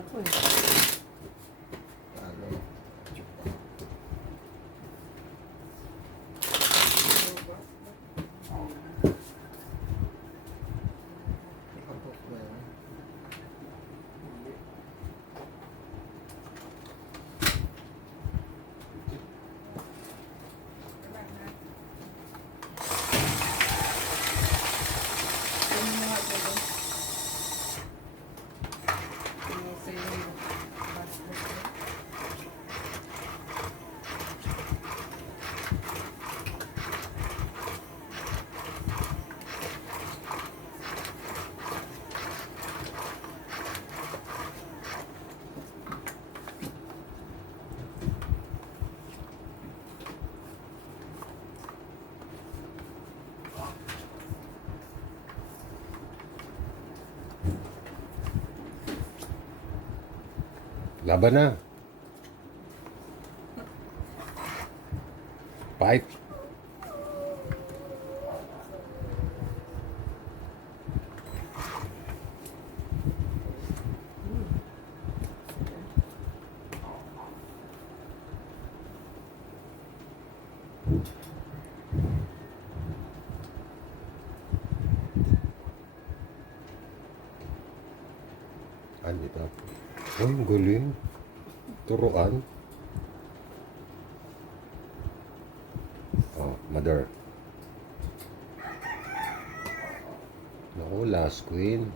anak ko eh. Ano? Nakapok na yan. Ano nga ito doon? Sinisay yung basket ko. Laban na. Fight. Ano ito? Oh, ang galing. Turuan. Oh, mother. Naku, last queen.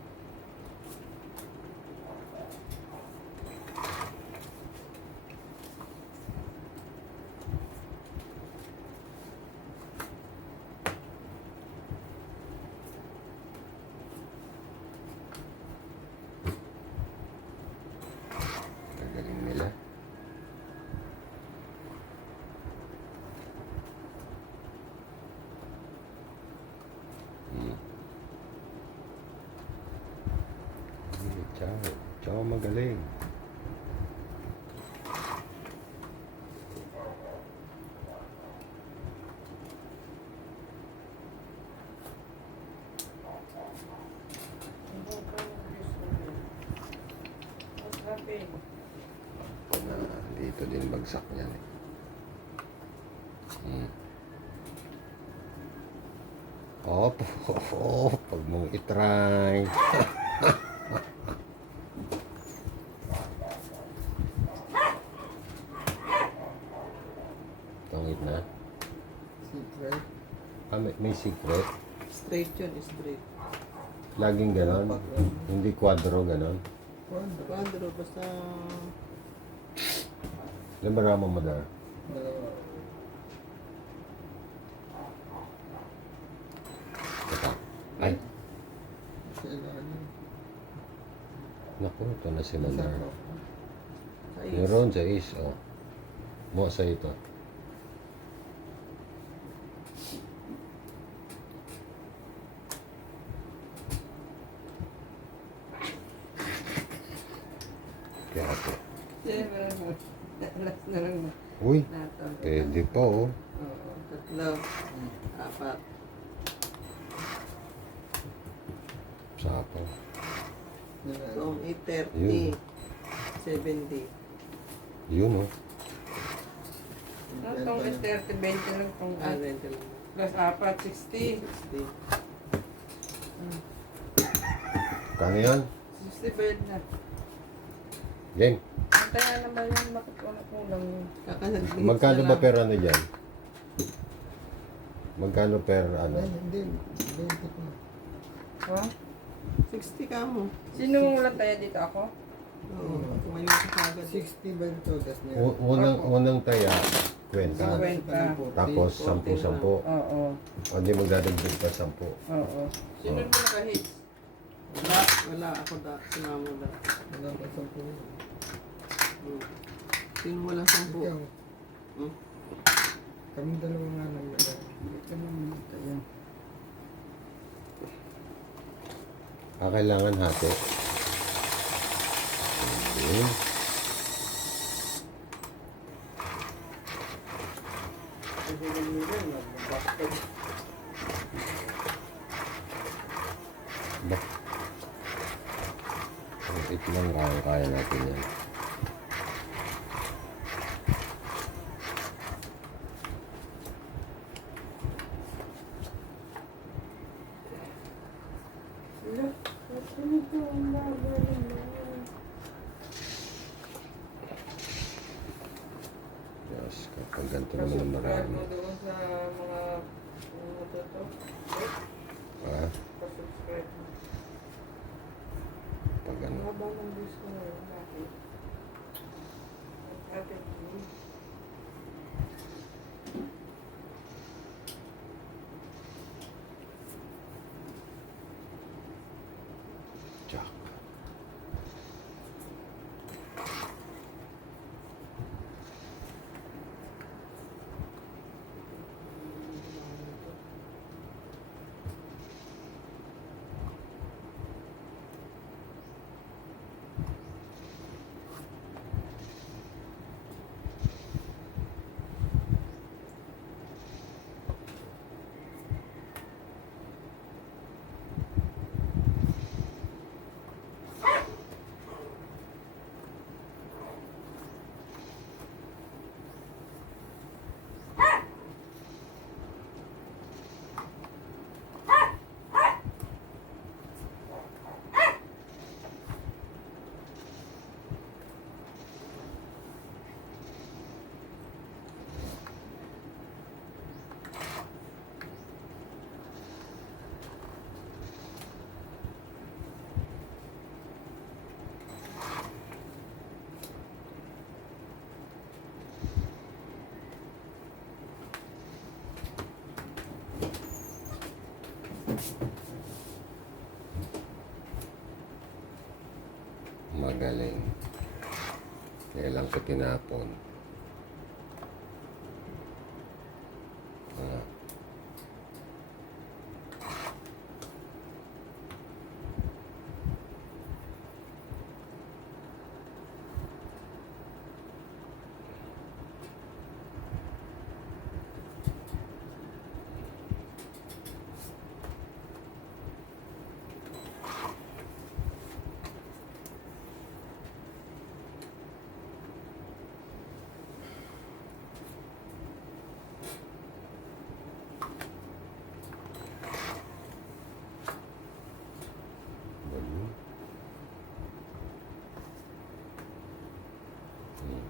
Galing nila. Ciao. Ciao, magaling. Dito din bagsak niyan eh. Op, pag mong itry. Tungit na. Secret. Ah, may secret. Straight yun, straight. Laging ganon. Hindi quadro ganon. Quadro, basta... Limara mo, mother. Dalawa. Ito. Ay, Sa ilalim. naku, ito na si Isa mother. pa. Meron sa is, oh. Mo sa ito. Kaya ito. Siyempre, last na lang. Uy, Nato. pwede pa oh. Oo, tatlo. Apat. Sapaw. Kung Yun. 830, 70. Yun oh. Itong is 30, 20 lang itong Ah, rental lang. plus 4, 60. 60. Kano yan? 60 bed na. Gang. Kaya naman yung makikulang yun. Kakasaglit Magkano na ba lang. per ano dyan? Magkano per ano? Ay, hindi. 20 pa. Ha? 60 ka mo. Sino mong ulang tayo dito ako? Oo, ngayon ka kagad. 60 ba ito? Das na Unang taya, kwenta. Kwenta. Tapos 10-10. Oo. O di magdadagdag pa 10. Oo. Sino mo nakahits? Wala, wala ako da. Sinama da. Wala pa 10. Sino wala 10? Ikaw. Hmm? Kami dalawa nga lang. Kami tayo. Kailangan hati. Okay. Ba? Ang itlang kaya Kaya natin yan. Wala. Ano ito? Ang labo naman. Yes, kapag ganito naman ang Pasubscribe marami. mo doon sa mga to. Ah, Pasubscribe mo. pag ano. Ang haba ng gusto mo. Bakit? Ate, Jack. Magaling. Kaya lang ko tinapon. Ah. Ganun. Hmm.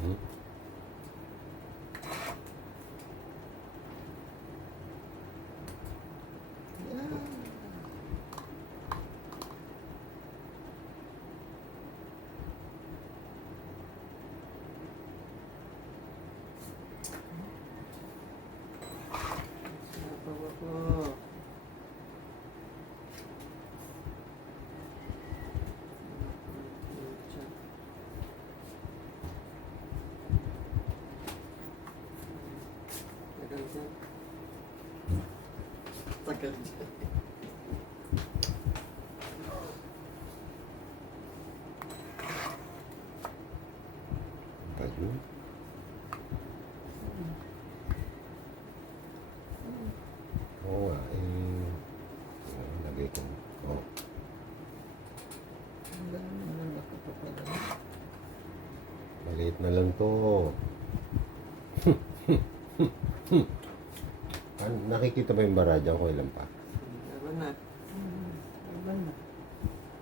Hmm. Sinapaw ako. Tagal dyan. Tagal dyan. Ayun. Oo nga, lagay ko. Oh. Wala naman ako pa pala. Maliit na lang to. Nakikita ba yung baradya ko ilan pa? Laban na. Laban na.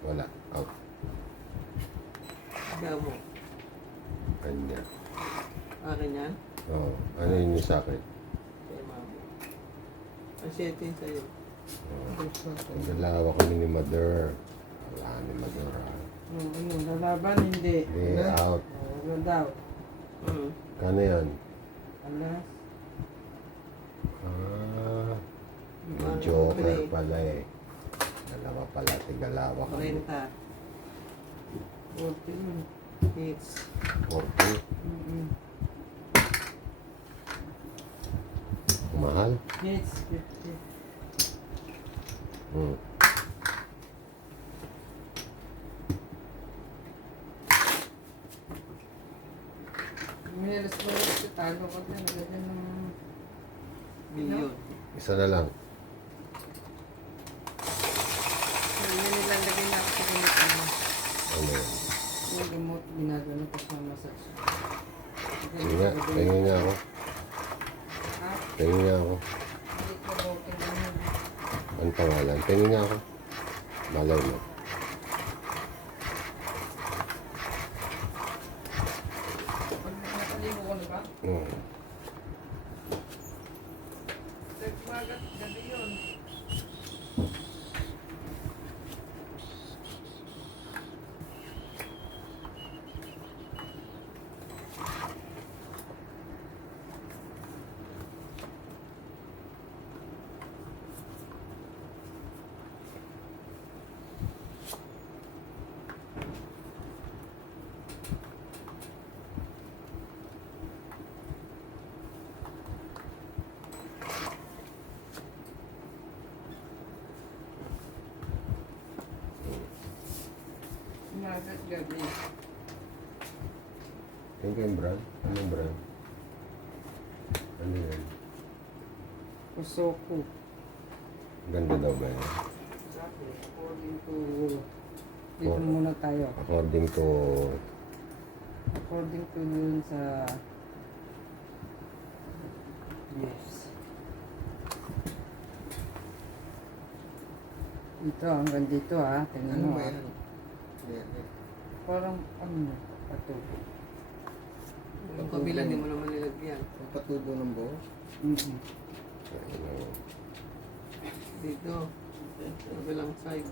Wala. Out. Higa mo. Kanya. Akin yan. Oo. Ano yun yung sakit? Kay mama. Ang 7 sa'yo. Gusto ko. Nagdalawa kami ni Mother. Wala ni Mother ha. Ano, lalaban, hindi. Hindi, out. Ano daw? Kano yan? Alas. Ah, may joker pala eh. Dalawa pala, tigalawa kami. 40 14. hits. 40. Mahal? Hits, 50. Hmm. Minalas ko rin sa talo ko din. Ganyan ng... Million. Isa na lang. So, yun nilalagay na ako sa gamot ano. Ano yan? Yung gamot, ginagano ko sa massage. Sige nga, tingin nga ako. Ha? Tingin nga ako. Hindi ko okay ganyan. Ang pangalan? Tingin nga ako. Malay mo. Pag nakaligo ko na ba? Hmm. Nagmagat, gabi yun. Magat gabi. Tingin ko yung brand? Anong brand? Ano yan? Kusoko. Ganda daw ba yan? Sabi, according to... Dito muna tayo. According to... According to dun sa... Yes. Dito, hanggang dito ha. Tingnan Ano mo ba ha. yan? Yan. Parang ano, patubo. Yung kabila, hindi mo naman nilagyan. Ang patubo ng buo? Ano, Dito. Sa kabilang side.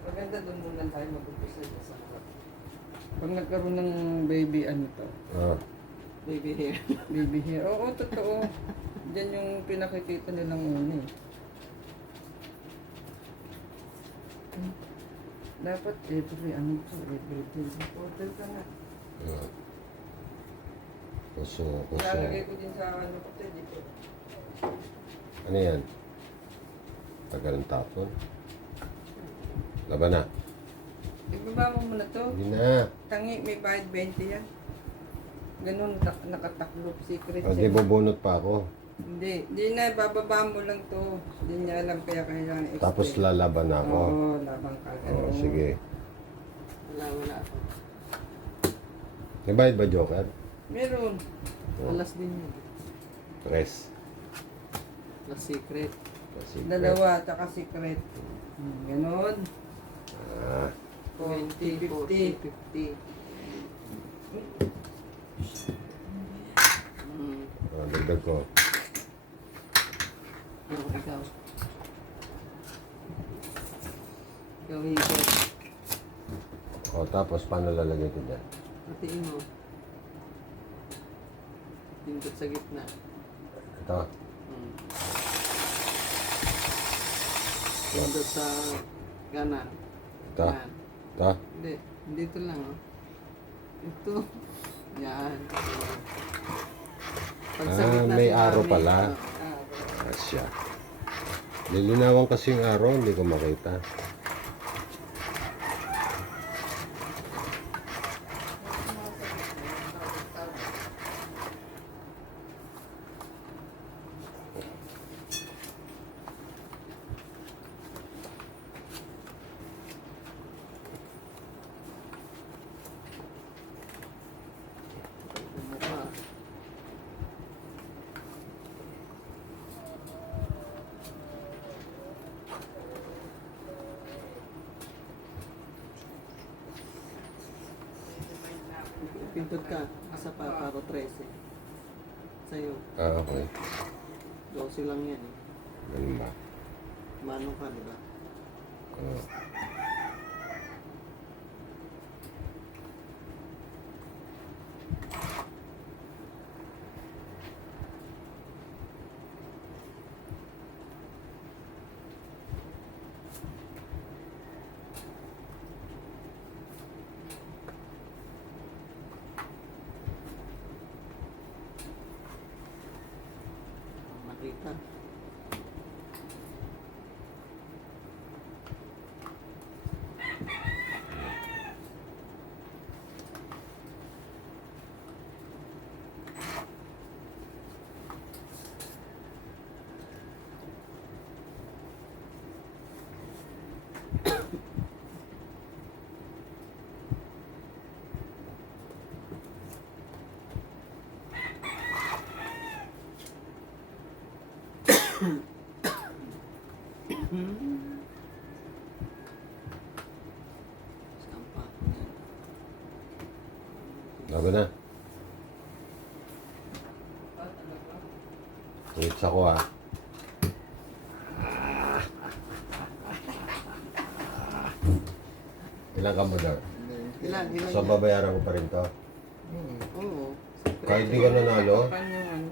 Maganda doon muna tayo mag-umpisa sa harap. Pag nagkaroon ng baby, ano to? ah, Baby hair. Baby hair. Oo, totoo. Diyan yung pinakikita nilang una eh. Dapat every ano to, every day. Hotel ka na. ah. Puso, puso. Lalagay ko din sa ano ko dito. Ano yan? Tagal ng tapon. Laban na. Ibaba mo muna to. Hindi na. Tangi, may bayad 20 yan. Ganun, nakataklob. Secret O, di bubunot pa ako. Hindi na, bababa mo lang to. Hindi niya alam kaya kailangan explain. Tapos lalaban na ako. Oo, labang ka. Oh, sige. Wala ako. May bayad ba, Joker? Meron. Oh, Alas din yun. Tres. Last secret. Kasi, Dalawa, tsaka secret. Ganon. Ah, 20, 50. 40, 50. dagdag ko. Ikaw. Ikaw higit. O, tapos paano lalagay ko dyan? Hatiin mo. Pindot sa gitna. Ito. Pindot sa kanan. Ito. Yan. Ito. Hindi. Dito lang, oh. Ito. Yan. Pag sa Ah, gitna may si araw Mami, pala. Asya. Lilinawan kasi yung araw, hindi ko makita. Mukha. Pindot ka. Isa pa, paro 13. Sa'yo, Ah, okay. 12 lang yan eh. Ganun ba? Manong ka, di ba? Oo. Makita. Saan pa? Yan. Laban na. Ah, talaga? Tweets ako ah. Ilang ka mo daw? Ilan? Ilan? So, yan? babayaran ko pa rin to. Oo. Kahit di ka nanalo? Pan yung ano.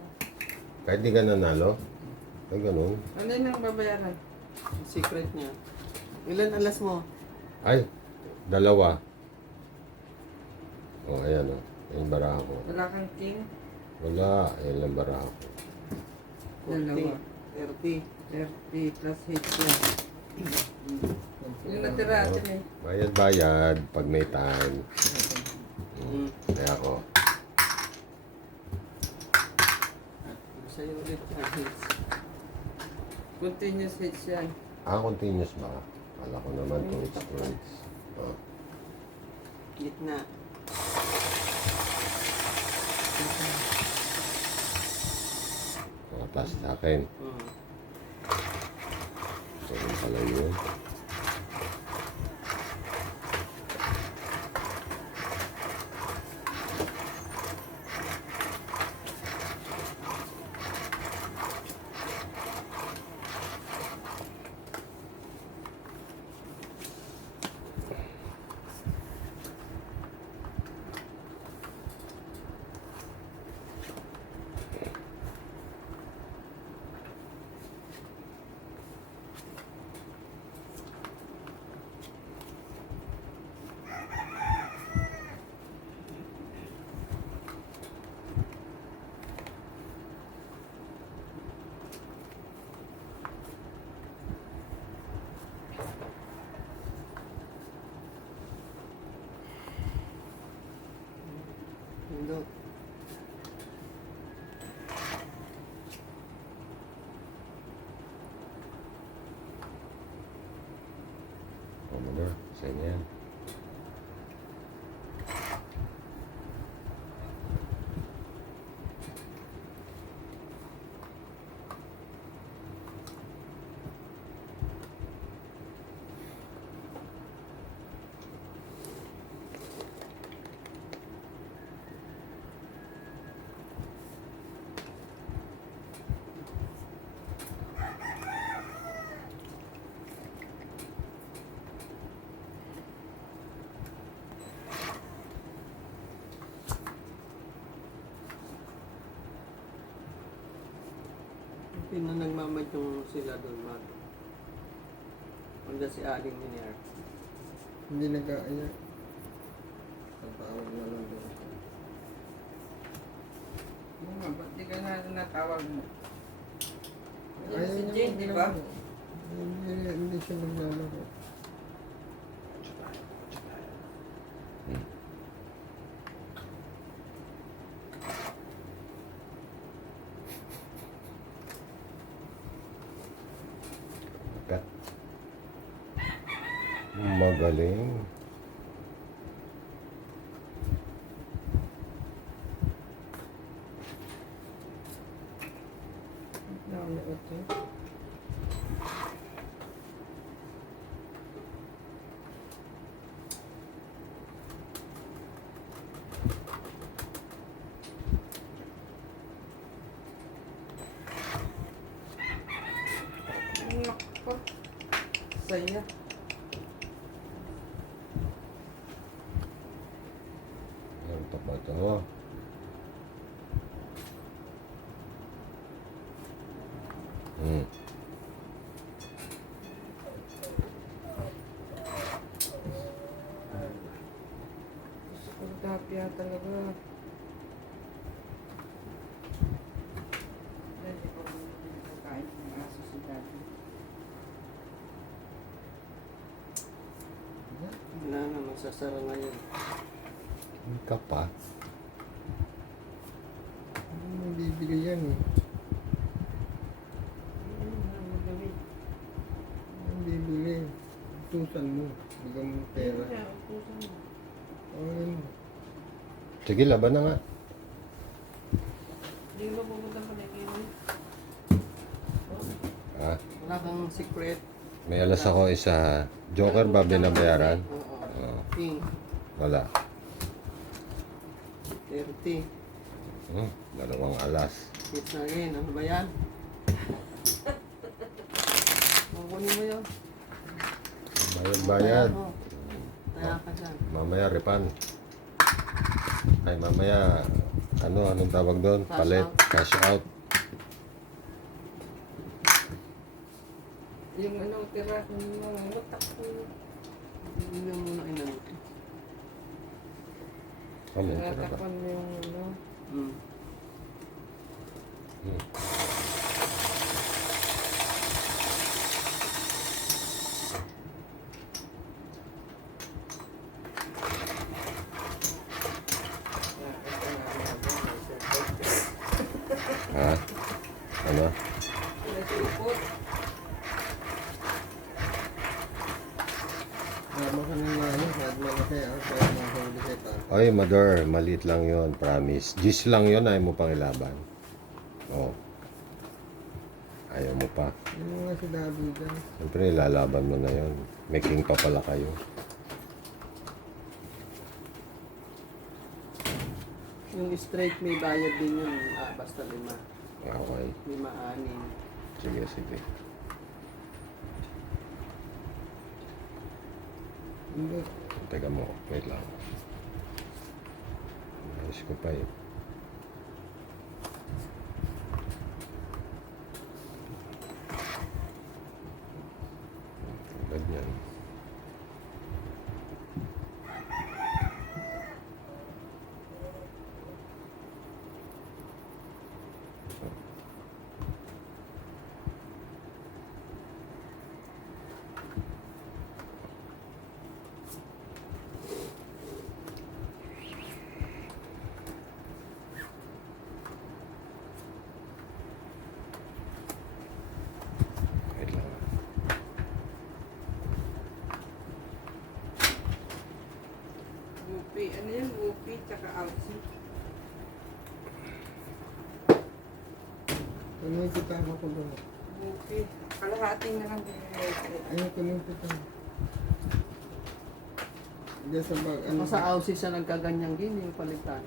Kahit di ka nanalo? Ay, ganun. Ano yun ang babayaran? Secret niya. Ilan alas mo? Ay, dalawa. Oh, ayan oh. Yung baraha ko. Wala kang king? Wala. Ayan lang baraha ko. 40. Dalawa. 30. 30 plus hit yan. Yung natira atin eh. Bayad-bayad pag may time. Mm. Kaya ako. Sa'yo ulit yan. Continuous hits yan. Continuous ba? Kala ko naman tweets. Oh. Gitna. Tapos sa akin. Mm. So, yun pala yun. Pindot. Ano na? Sa'yo na yan. Pino nagmamadyong sila doon, Mark. Wala si Aling Miniar. Hindi nag-aaya. Tatawag na lang doon. Yung nga, ba't di ka na natawag mo? Yan si Jane, di ba? Hindi siya naglalaro. Kat. Magaling. Naulit eh. Saya. Ano pa ba ito? Hmm. Ang tapya talaga. Dahil ko kakain ng aso si daddy. Wala na, masasara na yun. Hindi ka pa. Hindi mo bibili yan eh. Ang bibili. Utusan mo. Bigyan mo ng pera. Ayun. Sige, laban na nga. Hindi ba pupunta pa na Ah, Wala kang secret. may alas ako isa. Joker ba binabayaran? Oo. Oo. Pink. Wala. 30. Dalawang alas. Hits na rin. Ano ba yan? Kukunin mo yun. Bayad. Ano? Taya ka dyan. Mamaya repan. Ay, mamaya, anong tawag doon? Cash Palit, out. cash out. Yung ano, tira ko ng mga takbo. Hindi mo muna inano. Ano, tira ba? Tinatakpan mo yung ano. Hmm. Ha? Ano? Pinasipot. Tama ka ng ano. Kahit malaki ah. Kaya mahuli kay Papa. Oy, mother, maliit lang yon, promise. Gis lang yon, ayaw mo pang ilaban. Oh. Ayaw mo pa. Ano nga si Daddy dyan? Siyempre, ilalaban mo na yon. May king pa pala kayo. Yung straight may bayad din yun. Basta 5. Okay. 5, 6. Sige, sige. Hindi. Teka mo, wait lang. Ayos ko pa eh. Ganyan. Wait lang. Wupi. Ano yan? Wupi tsaka outfit. Ano yung kitama ko doon? Wupi. Kalahating na lang binili. Ayun ko yung kitama. Diyan sa bag. Ano? Sa Aussie siya nagkaganyang gini yung palitan.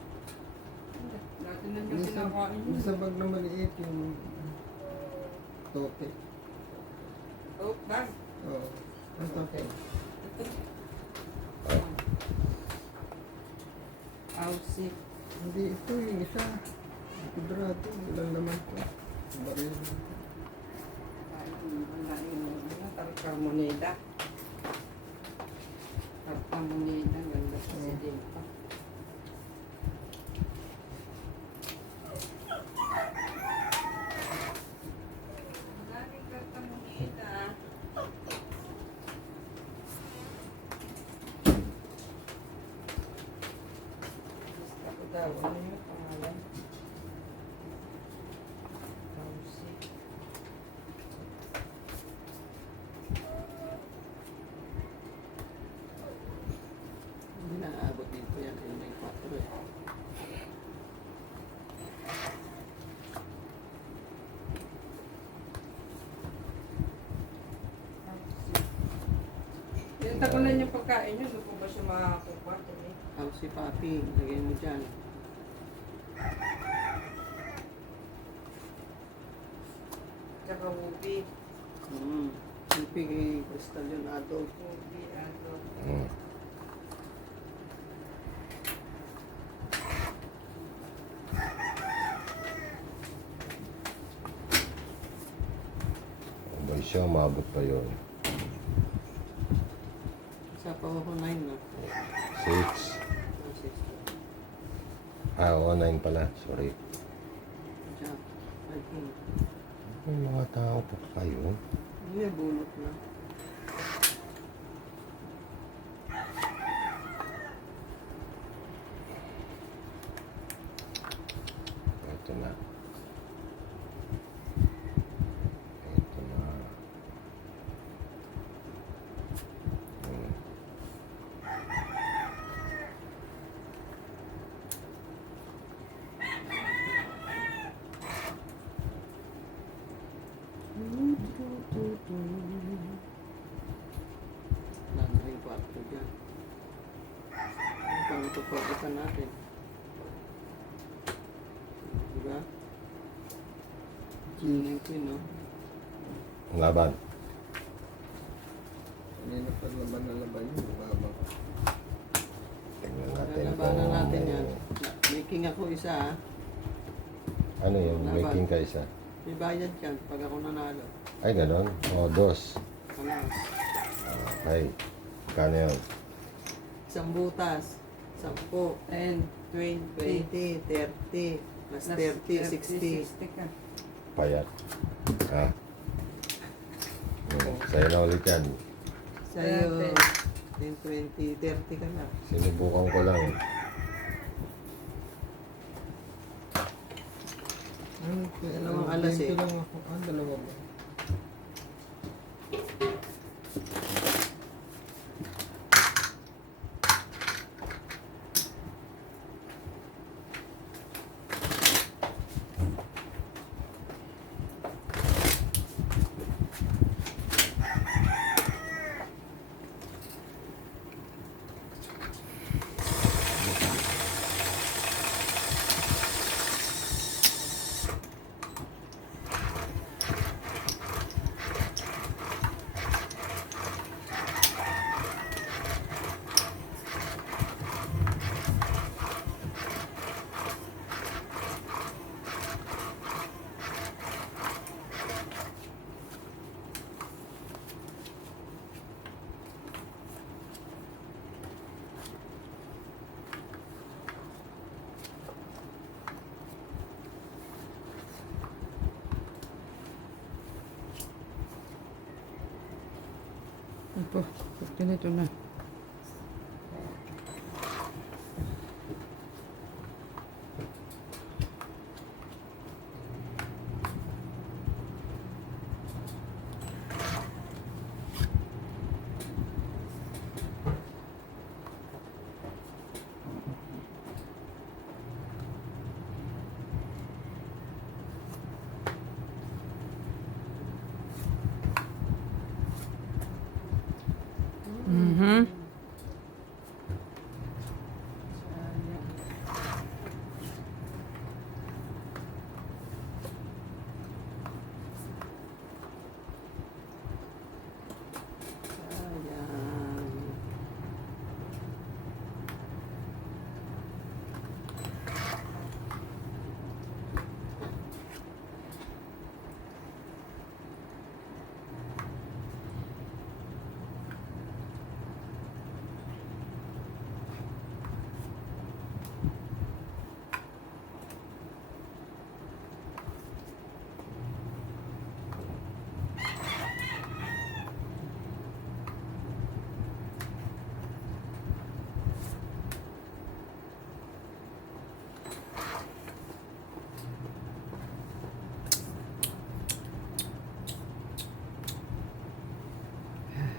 Dati na yung Diyan sa, sinakain diyan yun. sa bag na maliit yung tote. Oh, bag. Oo. Ang tote. Outfit. Hindi, ito yung isa. Kudrato. Ilang naman ko. Baril. Wala yung tarkar moneda. Tarkar moneda. Ganda sa sidim pa. Maraming tarkar moneda. Gusto ko daw. Ano yung pangalan? Outfit. Hindi na aabot dito yan. Yung may 4 eh. Tagulan yung pagkain nyo, doon po ba siya makakuha? Aussie papi. Lagay mo dyan. Tsaka wupi. Hmm. Pipig crystal yun, adult. Mm. Abay siya, umabot pa yun. Isa pa ako 9 na. 6. Ah, 6. Oo, 9 pala. Sorry. Siya, 13. May mga tao pa kayo. Hindi, bulot na. Ito na. Ito na. Hmm. Wala na rin kwarto dyan. Paano ito pagkasan natin? Diba? Tingnan ko yun, no? Ang laban. Kanina pa laban na laban yun. Baba ko. Tingnan natin Labanan natin yan. kung Making ako isa, ha? ano yung Laban. making ka isa. May bayad yan pag ako nanalo. Ay, ganon. O, dos. Ano? Okay. Kano yun? Isang butas. 10, 10, 20, 20, 30, plus 30, 60. 60 ka. Payat. Ha? Sa'yo na ulit yan. Sa'yo, 10, 20, 30 ka na. Sinubukan ko lang. Dalawang alas eh. Lang ako. Dalawa ba? Opo, ganito na. Mhm. Sayang.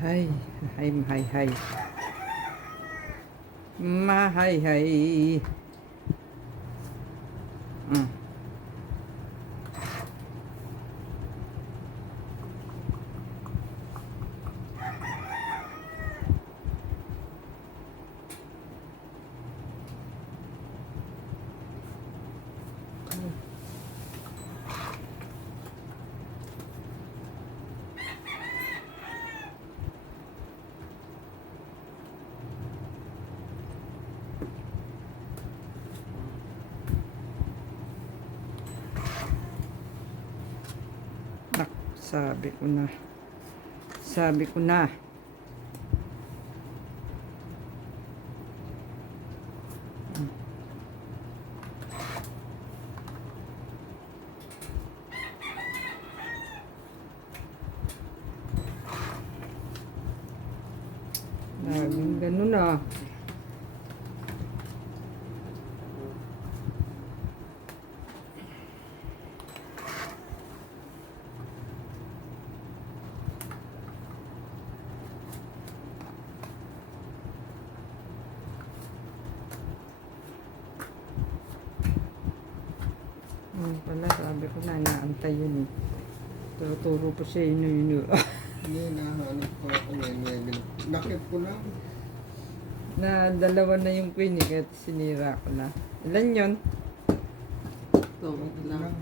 Hay, hay, hay, hay. Mahay, hay. Mm. Sabi ko na. Sabi ko na. Laging ganun na. Pala, sabi ko na, inaantay yun eh. Turo po siya yun. Hindi, nahanap ko ako ngayon. Nakit ko lang. Na dalawa na yung queen eh, kaya sinira ko na. Ilan yun? Ito, lang.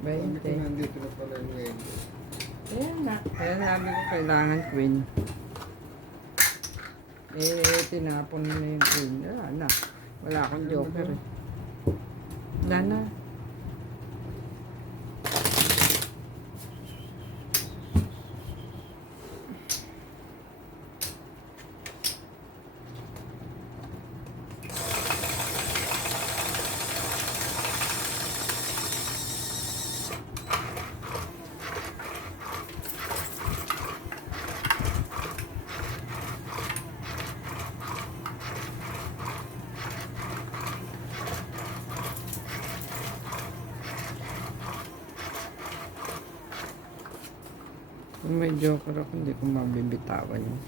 Sabi ko 20. nandito na pala yung ngayon. Ayan na. Kaya sabi ko kailangan queen. Eh, tinapon na yung queen. Wala na. Wala akong joker eh. Wala na. Kung may joker ako, hindi ko mabibitawan yun.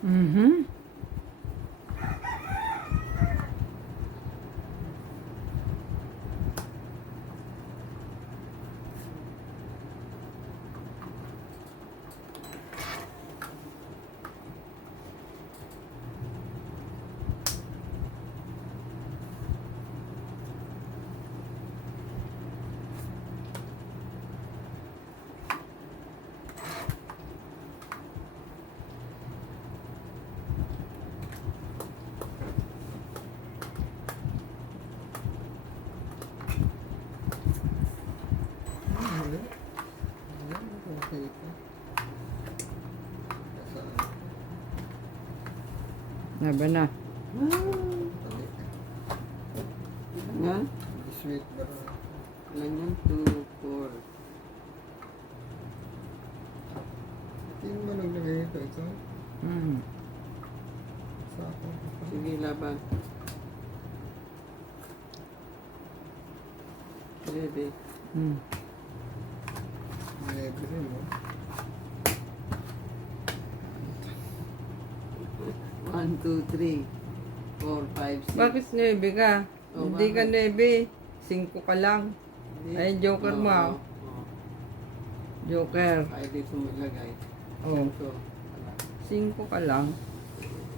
Mm-hmm. Okay ito. Saan? Naba na. Tali. Yan. Sweet ba na? Ilan yan? 2, 4. Hindi mo naglagay ito. Ito. Mm. Sa ako. Sige, laban. Ready. Mm. Libre rin mo. 1, 2, 3, 4, 5, 6. Bakit 9 ka? Oh, Hindi ka bakit? 9. 5 ka lang. Hindi. Ay, joker mo, ah. Oo. Joker. Ay, dito mo ilagay. Oh. Ito. 5 ka lang.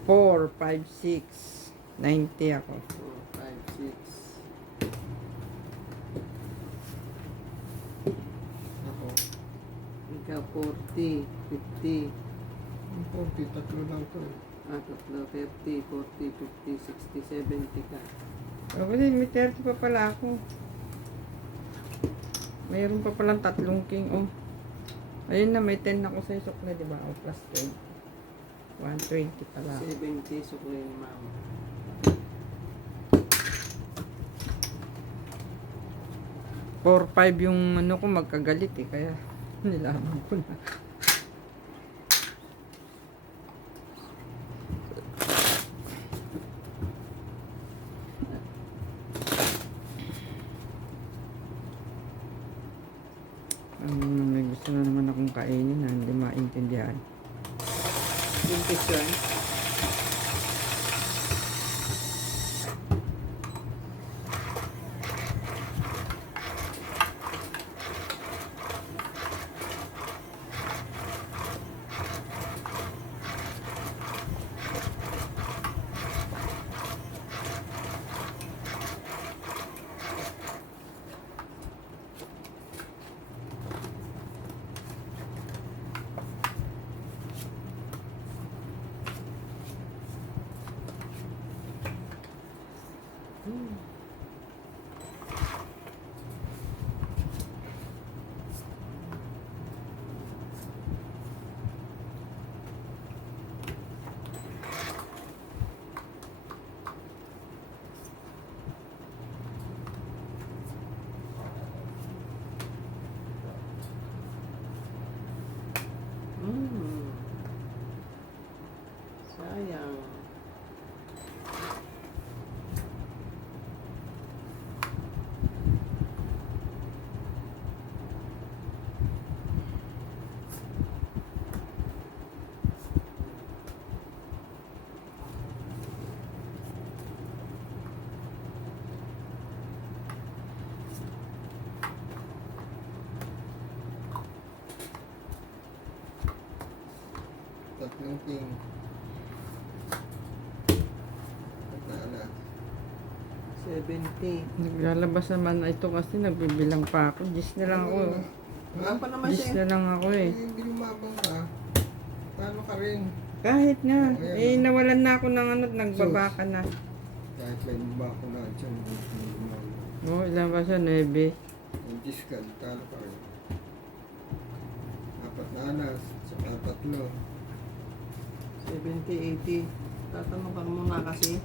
4, 5, 6. 90 ako. 4, 5, 6. Ako. Ikaw 40, 50. Ang 40, tatlo lang to eh. Tatlo, 30, 40, 50, 60, 70 ka. O, kasi may 30 pa pala ako. Mayroon pa palang 3 king, oh. Ayun na, may 10 ako sa isukla, di ba? O, plus 20. 120 pala. 70, sukli ni mama. 4-5 yung ano ko magkagalit eh, kaya nilaman ko na. kainin na, hindi maintindihan. Yung picture. Sayang. Tatlong king. Pagkala. 70. Naglalabas naman ito kasi nagbibilang pa ako. 10 na lang ako. Wala pa naman 10 siya. na lang ako eh. Hindi lumabang ka. Paano ka rin? Kahit nga. Oh, yan. Eh, nawalan na ako ng ano, nagbabaka na. Kahit may iba ako na dyan. Hindi lumabang. Oh, ilan ba siya? 9. Yung discard, talo ka rin. 4 na alas, saka 3. 70, 80. Tatanong ka muna kasi.